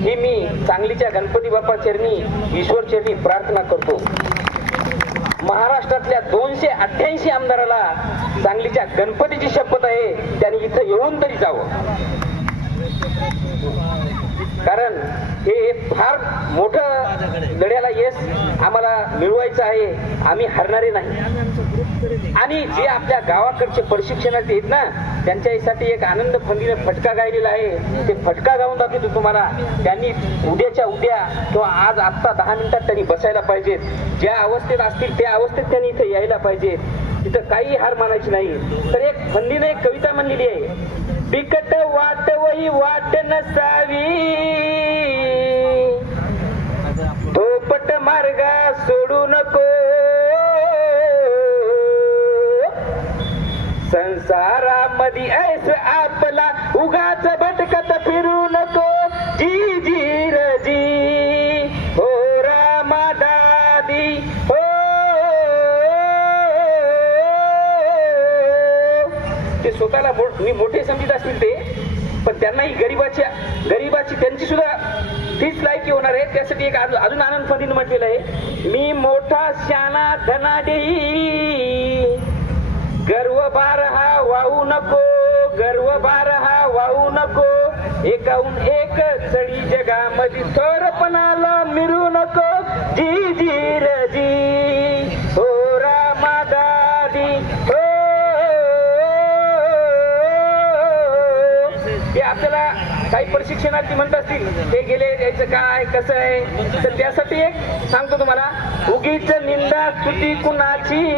ही मी सांगलीच्या गणपती बाप्पा चरणी ईश्वर चरणी प्रार्थना करतो. महाराष्ट्रातल्या दोनशे अठ्ठ्याऐंशी आमदाराला सांगलीच्या गणपतीची शपथ आहे त्याने इथं येऊन तरी जावं. कारण हे फार मोठं लढ्याला यश आम्हाला मिळवायचं आहे आम्ही हरणारे नाही. आणि जे आपल्या गावाकडचे प्रशिक्षणाचे आहेत ना त्यांच्यासाठी एक आनंद फंदीने फटका गायलेला आहे. ते फटका गाऊन दाखवतो तुम्हाला. त्यांनी उद्याच्या उद्या किंवा आज आत्ता दहा मिनिटात त्यांनी बसायला पाहिजेत. ज्या अवस्थेत असतील त्या अवस्थेत त्यांनी इथं यायला पाहिजेत. तिथं काही हार मानायची नाही. तर एक फंदीने एक कविता म्हणलेली आहे. बिकट वाट वही वाट नसावी. संसारामध्ये ऐस आपला उगाच भटकत फिरू नको. जी जी रजी. हो रामा दादी. हो ते स्वतःला मी मोठे समजित असतील ते पण त्यांनाही गरीबाची गरीबाची त्यांची सुद्धा तीच लायकी होणार आहे. त्यासाठी एक अजून अजून आनंद म्हटलेलं आहे मी मोठा शाना धनादेही गर्वभार हा वाहू नको गर्वभार हा वाहू नको. एकाहून एक चढी जगामध्ये थोरपणाला मिरू नको. जी जी रजी हो रामा दादी. हो. आपल्याला काही प्रशिक्षणार्थी म्हणत असतील ते गेले यायचं काय कसं आहे? तर त्यासाठी एक सांगतो तुम्हाला उगीच निंदा स्तुती कुणाची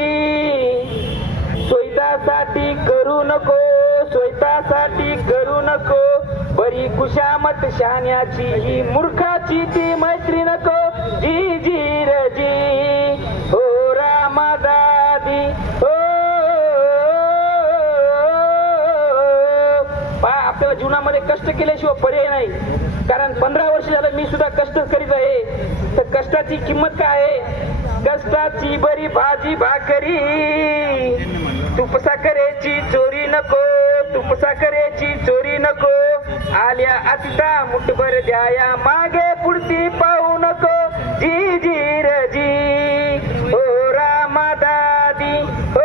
सोयतासाठी करू नको. बरी कुशामत शहाण्याची ही मूर्खाची ती मैत्री नको. जी जी रजी हो रामा दादी. हो. पहा आपल्याला जीवनामध्ये कष्ट केल्याशिवाय पर्याय नाही. कारण पंधरा वर्ष झालं मी सुद्धा कष्ट करीत आहे. तर कष्टाची किंमत काय आहे? कष्टाची बरी भाजी भाकरी. तुपसा साखरेची चोरी नको. तुप चोरी नको. आल्या आता मुठभर द्याया मागे पुढती पाहू नको. जी जी रजी. जी हो रामा दादी. हो.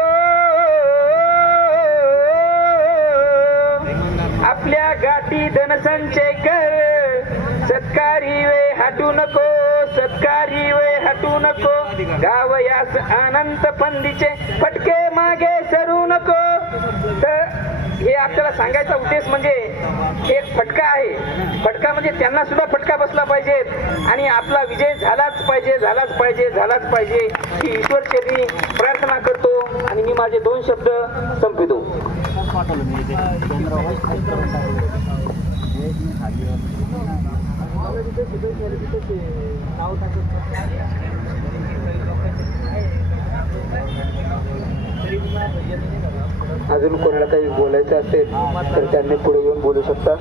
आपल्या गाठी धनसंचय कर. सत्कारी वे हटू नको. सत्कारी वे हटू नको. गावयास अनंत पंदीचे फटके मागे सर. आपल्याला सांगायचा उद्देश म्हणजे एक फटका आहे. फटका म्हणजे त्यांना सुद्धा फटका बसला पाहिजे आणि आपला विजय झालाच पाहिजे झालाच पाहिजे झालाच पाहिजे ही ईश्वर चरणी प्रार्थना करतो आणि मी माझे दोन शब्द संपितो अजून कोणाला काही बोलायचं असेल तर त्यांनी पुढे येऊन बोलू शकता.